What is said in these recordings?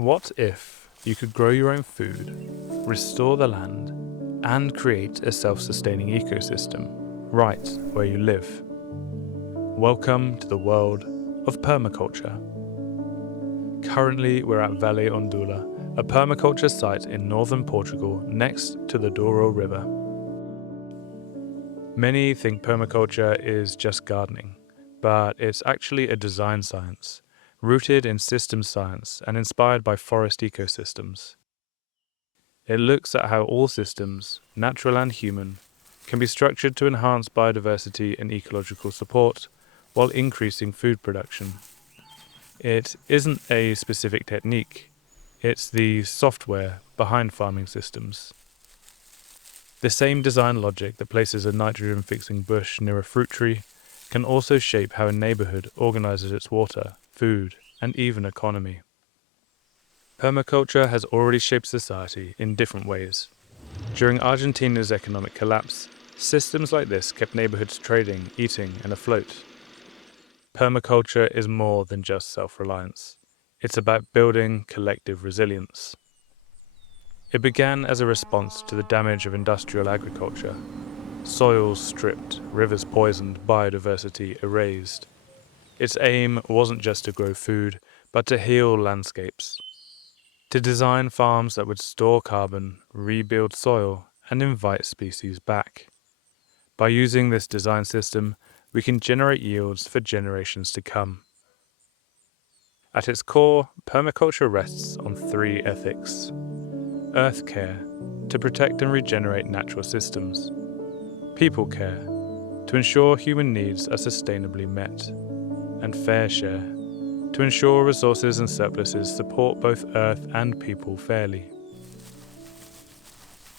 What if you could grow your own food, restore the land, and create a self-sustaining ecosystem right where you live? Welcome to the world of permaculture. Currently, we're at Vale Ondula, a permaculture site in northern Portugal next to the Douro River. Many think permaculture is just gardening, but it's actually a design science, rooted in systems science and inspired by forest ecosystems. It looks at how all systems, natural and human, can be structured to enhance biodiversity and ecological support while increasing food production. It isn't a specific technique, it's the software behind farming systems. The same design logic that places a nitrogen-fixing bush near a fruit tree can also shape how a neighborhood organizes its water, food, and even economy. Permaculture has already shaped society in different ways. During Argentina's economic collapse, systems like this kept neighborhoods trading, eating, and afloat. Permaculture is more than just self-reliance. It's about building collective resilience. It began as a response to the damage of industrial agriculture. Soils stripped, rivers poisoned, biodiversity erased. Its aim wasn't just to grow food, but to heal landscapes. To design farms that would store carbon, rebuild soil, and invite species back. By using this design system, we can generate yields for generations to come. At its core, permaculture rests on three ethics. Earth care, to protect and regenerate natural systems. People care, to ensure human needs are sustainably met. And fair share, to ensure resources and surpluses support both Earth and people fairly.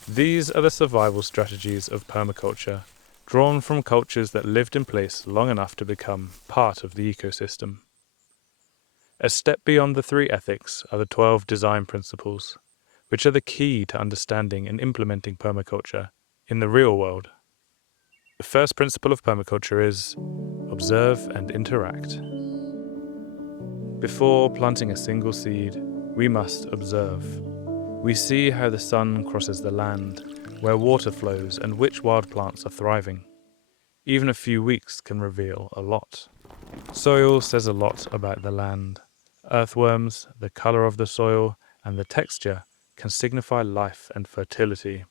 These are the survival strategies of permaculture, drawn from cultures that lived in place long enough to become part of the ecosystem. A step beyond the three ethics are the 12 design principles, which are the key to understanding and implementing permaculture in the real world. The first principle of permaculture is observe and interact. Before planting a single seed, we must observe. We see how the sun crosses the land, where water flows and which wild plants are thriving. Even a few weeks can reveal a lot. Soil says a lot about the land. Earthworms, the color of the soil, and the texture can signify life and fertility.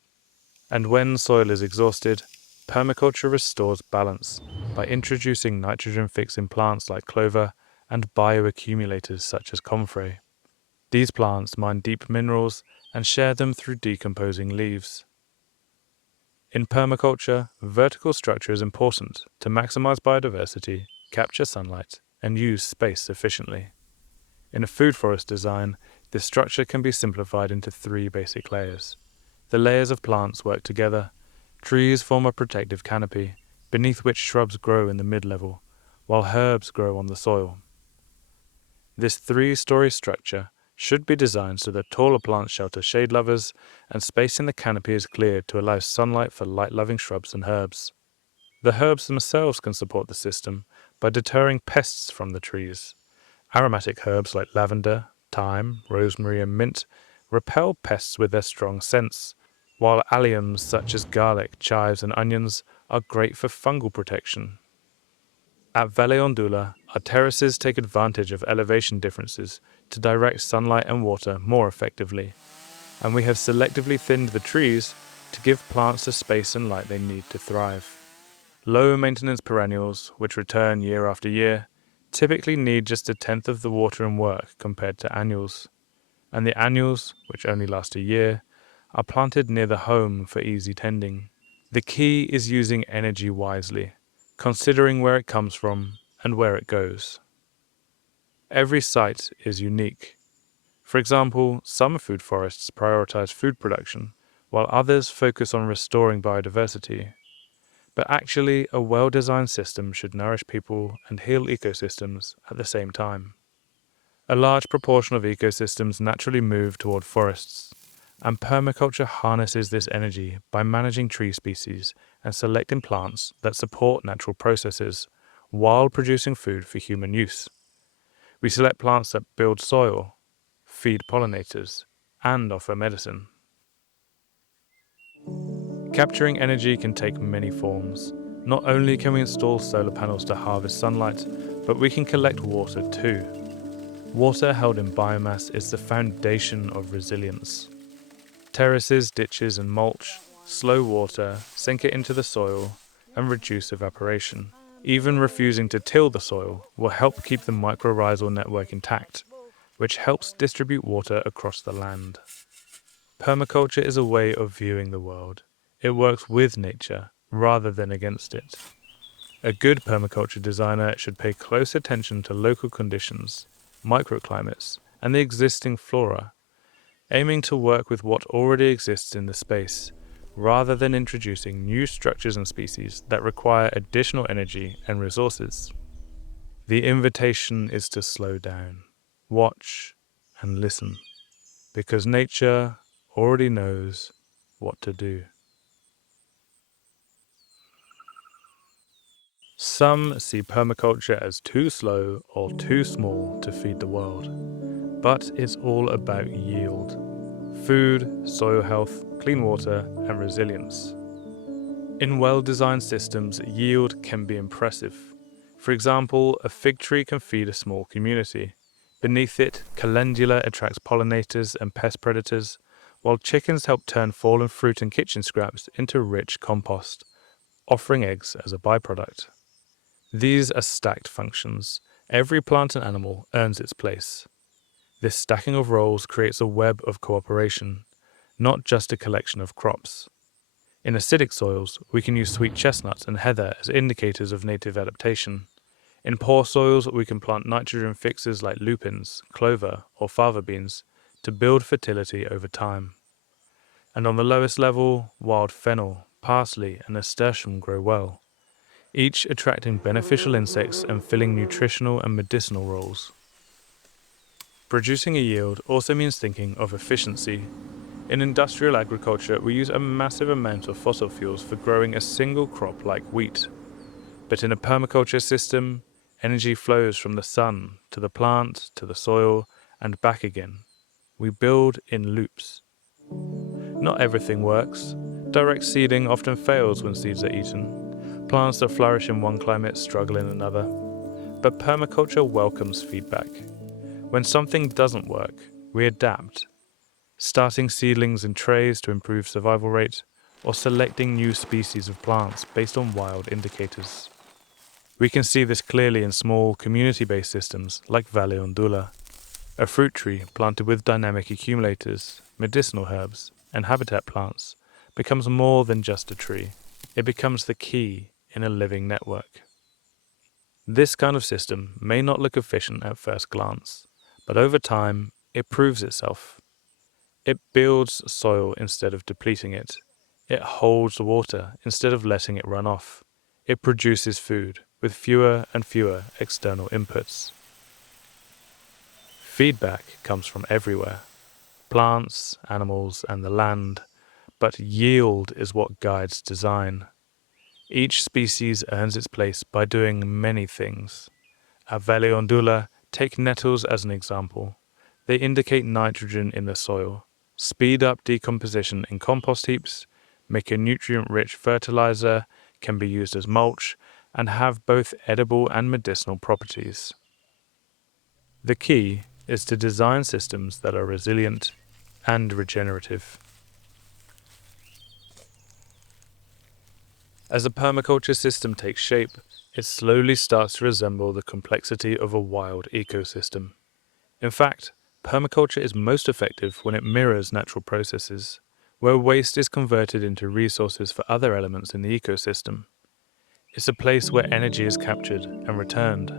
And when soil is exhausted, permaculture restores balance by introducing nitrogen-fixing plants like clover and bioaccumulators such as comfrey. These plants mine deep minerals and share them through decomposing leaves. In permaculture, vertical structure is important to maximize biodiversity, capture sunlight, and use space efficiently. In a food forest design, this structure can be simplified into three basic layers. The layers of plants work together. Trees form a protective canopy, beneath which shrubs grow in the mid-level, while herbs grow on the soil. This three-story structure should be designed so that taller plants shelter shade lovers, and space in the canopy is cleared to allow sunlight for light-loving shrubs and herbs. The herbs themselves can support the system by deterring pests from the trees. Aromatic herbs like lavender, thyme, rosemary, and mint repel pests with their strong scents, while alliums such as garlic, chives, and onions are great for fungal protection. At Vale Ondula, our terraces take advantage of elevation differences to direct sunlight and water more effectively, and we have selectively thinned the trees to give plants the space and light they need to thrive. Low-maintenance perennials, which return year after year, typically need just a tenth of the water and work compared to annuals, and the annuals, which only last a year, are planted near the home for easy tending. The key is using energy wisely, considering where it comes from and where it goes. Every site is unique. For example, some food forests prioritize food production, while others focus on restoring biodiversity. But actually, a well-designed system should nourish people and heal ecosystems at the same time. A large proportion of ecosystems naturally move toward forests, and permaculture harnesses this energy by managing tree species and selecting plants that support natural processes while producing food for human use. We select plants that build soil, feed pollinators, and offer medicine. Capturing energy can take many forms. Not only can we install solar panels to harvest sunlight, but we can collect water too. Water held in biomass is the foundation of resilience. Terraces, ditches, and mulch slow water, sink it into the soil, and reduce evaporation. Even refusing to till the soil will help keep the mycorrhizal network intact, which helps distribute water across the land. Permaculture is a way of viewing the world. It works with nature rather than against it. A good permaculture designer should pay close attention to local conditions, microclimates, and the existing flora, aiming to work with what already exists in the space, rather than introducing new structures and species that require additional energy and resources. The invitation is to slow down, watch, and listen, because nature already knows what to do. Some see permaculture as too slow or too small to feed the world, but it's all about yield. Food, soil health, clean water, and resilience. In well-designed systems, yield can be impressive. For example, a fig tree can feed a small community. Beneath it, calendula attracts pollinators and pest predators, while chickens help turn fallen fruit and kitchen scraps into rich compost, offering eggs as a byproduct. These are stacked functions. Every plant and animal earns its place. This stacking of roles creates a web of cooperation, not just a collection of crops. In acidic soils, we can use sweet chestnuts and heather as indicators of native adaptation. In poor soils, we can plant nitrogen fixers like lupins, clover, or fava beans to build fertility over time. And on the lowest level, wild fennel, parsley, and nasturtium grow well, each attracting beneficial insects and filling nutritional and medicinal roles. Producing a yield also means thinking of efficiency. In industrial agriculture, we use a massive amount of fossil fuels for growing a single crop like wheat. But in a permaculture system, energy flows from the sun to the plant, to the soil, and back again. We build in loops. Not everything works. Direct seeding often fails when seeds are eaten. Plants that flourish in one climate struggle in another. But permaculture welcomes feedback. When something doesn't work, we adapt, starting seedlings in trays to improve survival rate, or selecting new species of plants based on wild indicators. We can see this clearly in small, community-based systems like Vale Ondula, a fruit tree planted with dynamic accumulators, medicinal herbs, and habitat plants becomes more than just a tree. It becomes the key in a living network. This kind of system may not look efficient at first glance, but over time, it proves itself. It builds soil instead of depleting it. It holds water instead of letting it run off. It produces food with fewer and fewer external inputs. Feedback comes from everywhere, plants, animals, and the land, but yield is what guides design. Each species earns its place by doing many things. At Vale Ondula, take nettles as an example. They indicate nitrogen in the soil, speed up decomposition in compost heaps, make a nutrient-rich fertilizer, can be used as mulch, and have both edible and medicinal properties. The key is to design systems that are resilient and regenerative. As a permaculture system takes shape, it slowly starts to resemble the complexity of a wild ecosystem. In fact, permaculture is most effective when it mirrors natural processes, where waste is converted into resources for other elements in the ecosystem. It's a place where energy is captured and returned.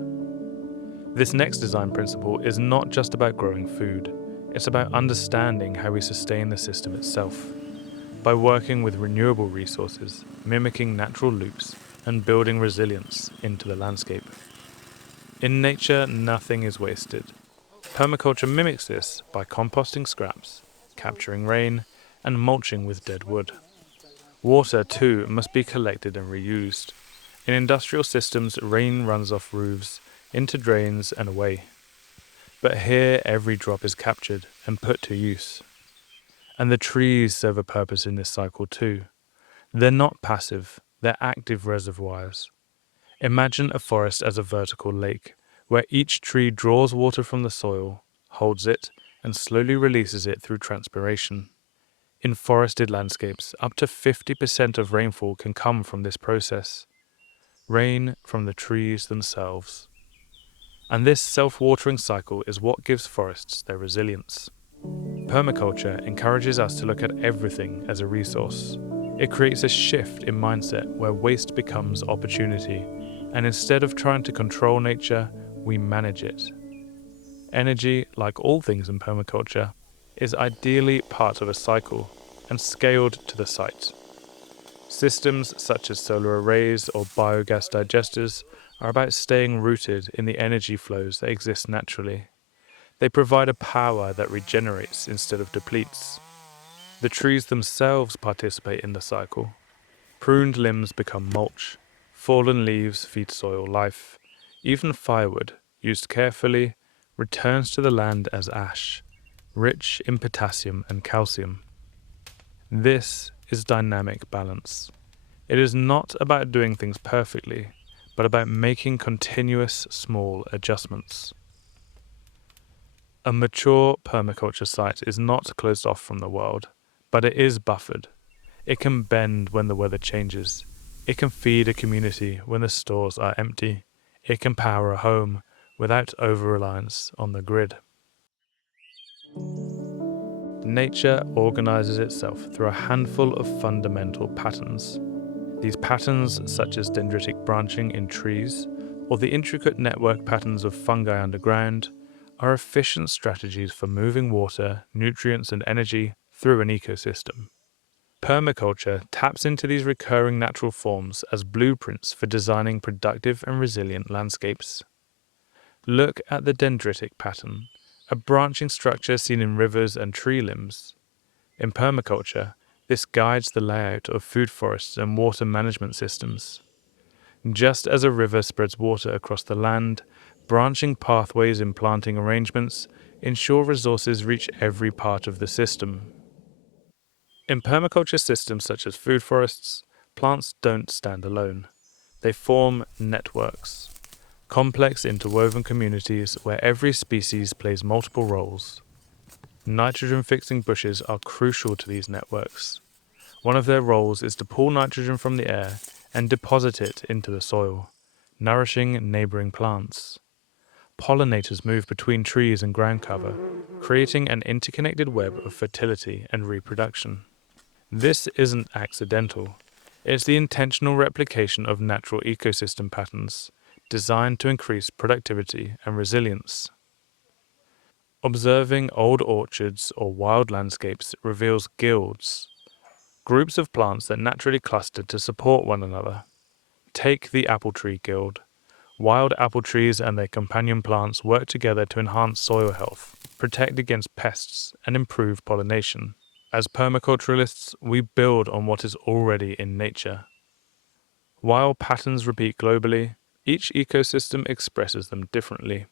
This next design principle is not just about growing food, it's about understanding how we sustain the system itself. By working with renewable resources, mimicking natural loops, and building resilience into the landscape. In nature, nothing is wasted. Permaculture mimics this by composting scraps, capturing rain, and mulching with dead wood. Water, too, must be collected and reused. In industrial systems, rain runs off roofs, into drains and away. But here every drop is captured and put to use. And the trees serve a purpose in this cycle too. They're not passive, they're active reservoirs. Imagine a forest as a vertical lake, where each tree draws water from the soil, holds it, and slowly releases it through transpiration. In forested landscapes, up to 50% of rainfall can come from this process. Rain from the trees themselves. And this self-watering cycle is what gives forests their resilience. Permaculture encourages us to look at everything as a resource. It creates a shift in mindset where waste becomes opportunity, and instead of trying to control nature, we manage it. Energy, like all things in permaculture, is ideally part of a cycle and scaled to the site. Systems such as solar arrays or biogas digesters are about staying rooted in the energy flows that exist naturally. They provide a power that regenerates instead of depletes. The trees themselves participate in the cycle. Pruned limbs become mulch, fallen leaves feed soil life. Even firewood, used carefully, returns to the land as ash, rich in potassium and calcium. This is dynamic balance. It is not about doing things perfectly, but about making continuous small adjustments. A mature permaculture site is not closed off from the world, but it is buffered. It can bend when the weather changes. It can feed a community when the stores are empty. It can power a home without over-reliance on the grid. Nature organizes itself through a handful of fundamental patterns. These patterns, such as dendritic branching in trees, or the intricate network patterns of fungi underground, are efficient strategies for moving water, nutrients, and energy through an ecosystem. Permaculture taps into these recurring natural forms as blueprints for designing productive and resilient landscapes. Look at the dendritic pattern, a branching structure seen in rivers and tree limbs. In permaculture, this guides the layout of food forests and water management systems. Just as a river spreads water across the land, branching pathways in planting arrangements ensure resources reach every part of the system. In permaculture systems such as food forests, plants don't stand alone. They form networks, complex interwoven communities where every species plays multiple roles. Nitrogen-fixing bushes are crucial to these networks. One of their roles is to pull nitrogen from the air and deposit it into the soil, nourishing neighboring plants. Pollinators move between trees and ground cover, creating an interconnected web of fertility and reproduction. This isn't accidental. It's the intentional replication of natural ecosystem patterns, designed to increase productivity and resilience. Observing old orchards or wild landscapes reveals guilds, groups of plants that naturally clustered to support one another. Take the apple tree guild. Wild apple trees and their companion plants work together to enhance soil health, protect against pests, and improve pollination. As permaculturalists, we build on what is already in nature. While patterns repeat globally, each ecosystem expresses them differently.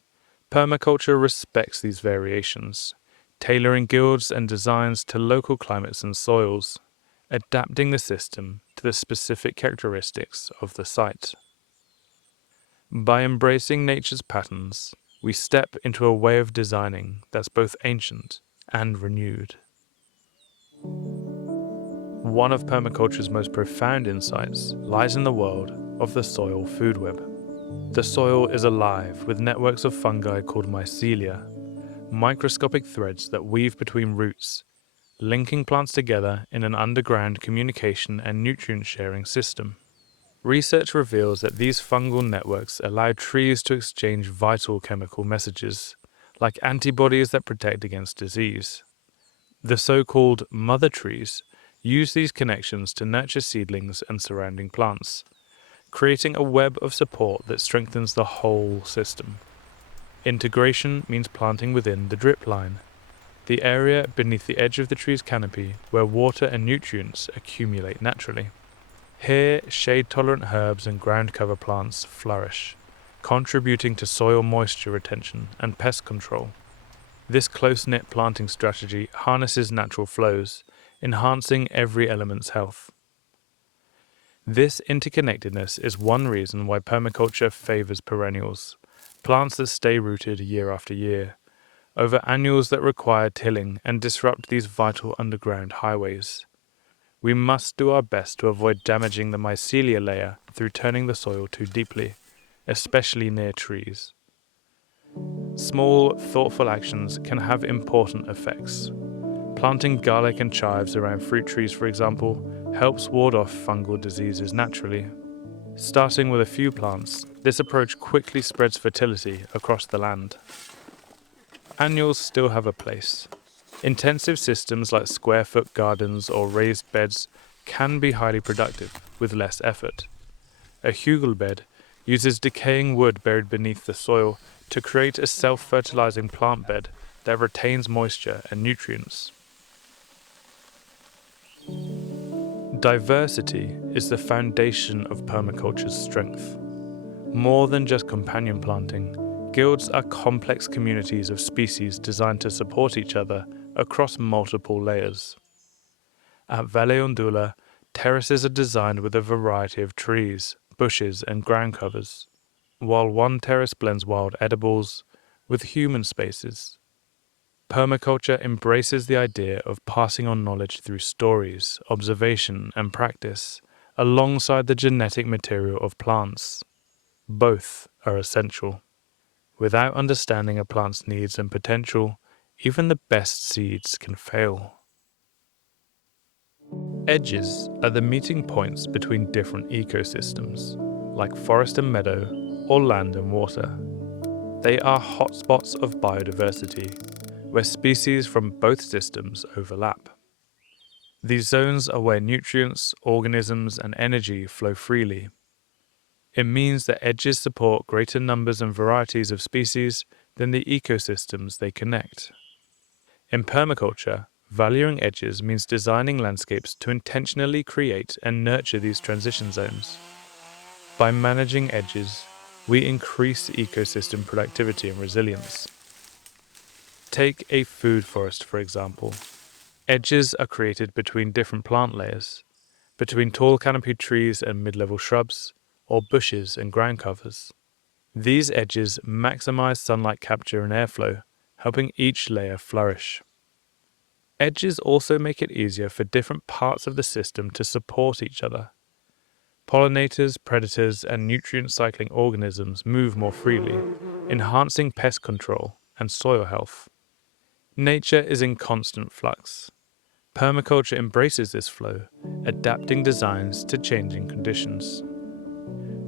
Permaculture respects these variations, tailoring guilds and designs to local climates and soils, adapting the system to the specific characteristics of the site. By embracing nature's patterns, we step into a way of designing that's both ancient and renewed. One of permaculture's most profound insights lies in the world of the soil food web. The soil is alive with networks of fungi called mycelia, microscopic threads that weave between roots, linking plants together in an underground communication and nutrient sharing system. Research reveals that these fungal networks allow trees to exchange vital chemical messages, like antibodies that protect against disease. The so-called mother trees use these connections to nurture seedlings and surrounding plants, creating a web of support that strengthens the whole system. Integration means planting within the drip line, the area beneath the edge of the tree's canopy where water and nutrients accumulate naturally. Here, shade-tolerant herbs and ground cover plants flourish, contributing to soil moisture retention and pest control, This close-knit planting strategy harnesses natural flows, enhancing every element's health. This interconnectedness is one reason why permaculture favors perennials, plants that stay rooted year after year, over annuals that require tilling and disrupt these vital underground highways. We must do our best to avoid damaging the mycelia layer through turning the soil too deeply, especially near trees. Small, thoughtful actions can have important effects. Planting garlic and chives around fruit trees, for example, helps ward off fungal diseases naturally. Starting with a few plants, this approach quickly spreads fertility across the land. Annuals still have a place. Intensive systems like square-foot gardens or raised beds can be highly productive with less effort. A hugel bed uses decaying wood buried beneath the soil to create a self-fertilizing plant bed that retains moisture and nutrients. Diversity is the foundation of permaculture's strength. More than just companion planting, guilds are complex communities of species designed to support each other across multiple layers. At Vale Ondula, terraces are designed with a variety of trees, bushes and ground covers, while one terrace blends wild edibles with human spaces. Permaculture embraces the idea of passing on knowledge through stories, observation and practice, alongside the genetic material of plants. Both are essential. Without understanding a plant's needs and potential, even the best seeds can fail. Edges are the meeting points between different ecosystems, like forest and meadow, or land and water. They are hotspots of biodiversity, where species from both systems overlap. These zones are where nutrients, organisms, and energy flow freely. It means that edges support greater numbers and varieties of species than the ecosystems they connect. In permaculture, valuing edges means designing landscapes to intentionally create and nurture these transition zones. By managing edges, we increase ecosystem productivity and resilience. Take a food forest, for example. Edges are created between different plant layers, between tall canopied trees and mid-level shrubs, or bushes and ground covers. These edges maximize sunlight capture and airflow, helping each layer flourish. Edges also make it easier for different parts of the system to support each other. Pollinators, predators, and nutrient-cycling organisms move more freely, enhancing pest control and soil health. Nature is in constant flux. Permaculture embraces this flow, adapting designs to changing conditions.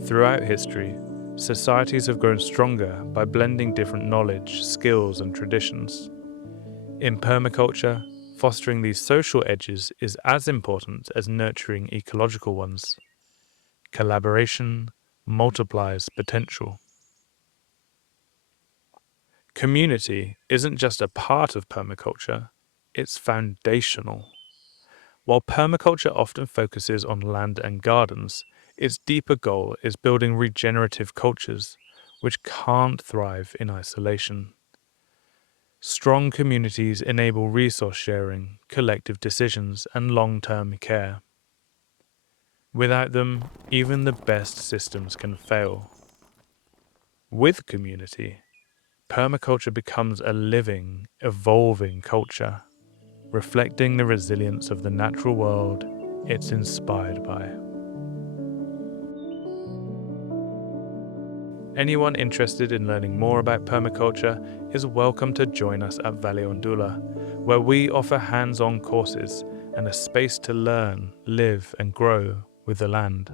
Throughout history, societies have grown stronger by blending different knowledge, skills, and traditions. In permaculture, fostering these social edges is as important as nurturing ecological ones. Collaboration multiplies potential. Community isn't just a part of permaculture, it's foundational. While permaculture often focuses on land and gardens, its deeper goal is building regenerative cultures which can't thrive in isolation. Strong communities enable resource sharing, collective decisions, and long-term care. Without them, even the best systems can fail. With community, permaculture becomes a living, evolving culture, reflecting the resilience of the natural world it's inspired by. Anyone interested in learning more about permaculture is welcome to join us at Vale Ondula, where we offer hands-on courses and a space to learn, live, and grow with the land.